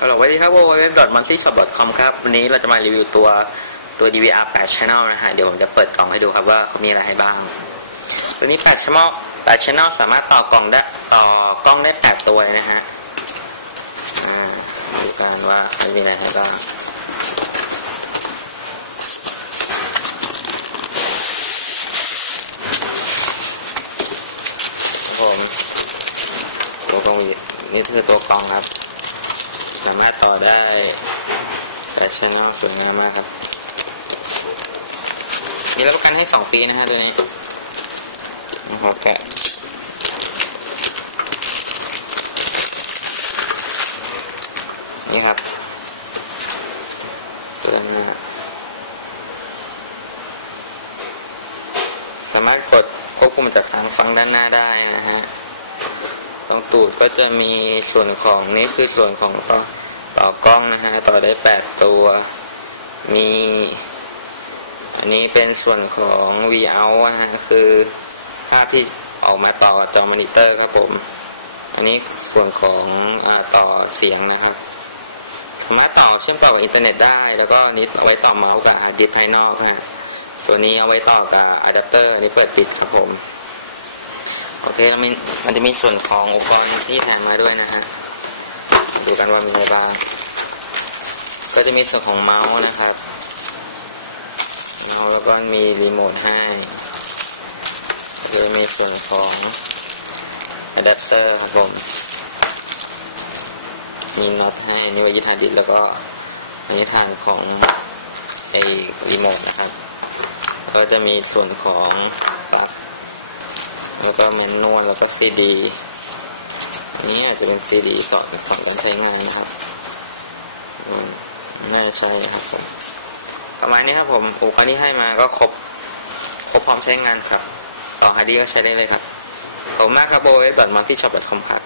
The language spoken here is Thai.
ฮัลโหลสวัสดีครับ www.montyshop.com ครับ วันนี้เราจะมารีวิวตัวตัว DVR 8 Channel นะฮะ เดี๋ยวผมจะเปิดกล่องให้ดูครับว่าเขามีอะไรให้บ้าง ตัวนี้8 Channel 8 Channel สามารถต่อกล่องได้ต่อกล้องได้ 8 ตัวนะฮะอ่าดูกันว่ามันมีอะไรให้บ้างครับผมตัวกล้องนี่คือตัวกล้องครับ สามารถต่อได้แต่ช่างสวยงามมากครับ มีรับประกันให้สองปีนะฮะตัวนี้นะครับแกะนี่ครับตัวนี้สามารถกดควบคุมจากทางฟังด้านหน้าได้นะฮะ ตรงตูดก็จะมีส่วนของนี่คือส่วนของต่อต่อกล้องนะฮะต่อได้แปดตัวมีอันนี้เป็นส่วนของ v out นะฮะคือภาพที่ออกมาต่อจอมอนิเตอร์ครับผม อันนี้ส่วนของอต่อเสียงนะครับ สามารถต่อเชื่อมต่อกับอินเทอร์เน็ตได้ แล้วก็นี้เอาไว้ต่อเมาส์กับดดิสภายนอกฮะส่วนนี้เอาไว้ต่อกับอะแดปเตอร์นนี้เปิดปิดครับผม โอเคแล้วมันมันจะมีส่วนของอุปกรณ์ที่แถมมาด้วยนะฮะดูกันว่ามีอะไรบ้างก็จะมีส่วนของเมาส์นะครับเมาส์แล้วก็มีรีโมทให้แล้วก็มีส่วนของอะแดปเตอร์ครับผมมีน็อตให้นี่ไว้ยึดฮาดิสแล้วก็อันทางของไอ้รีโมทนะครับ ก็จะมีส่วนของปลั๊ก แล้วก็เมนนวลแล้วก็ซีดีอันนี้อาจจะเป็นซีดีสอนสอนการใช้งานนะครับน่าจะใช่ครับผมประมาณนี้ครับผมอุปกรณ์ที่ให้มาก็ครบครบพร้อมใช้งานครับ ต่อฮาร์ดดิสก์ก็ใช้ได้เลยครับ ขอบมากครับโบเวบัตมาที่ช็อป .com ครับ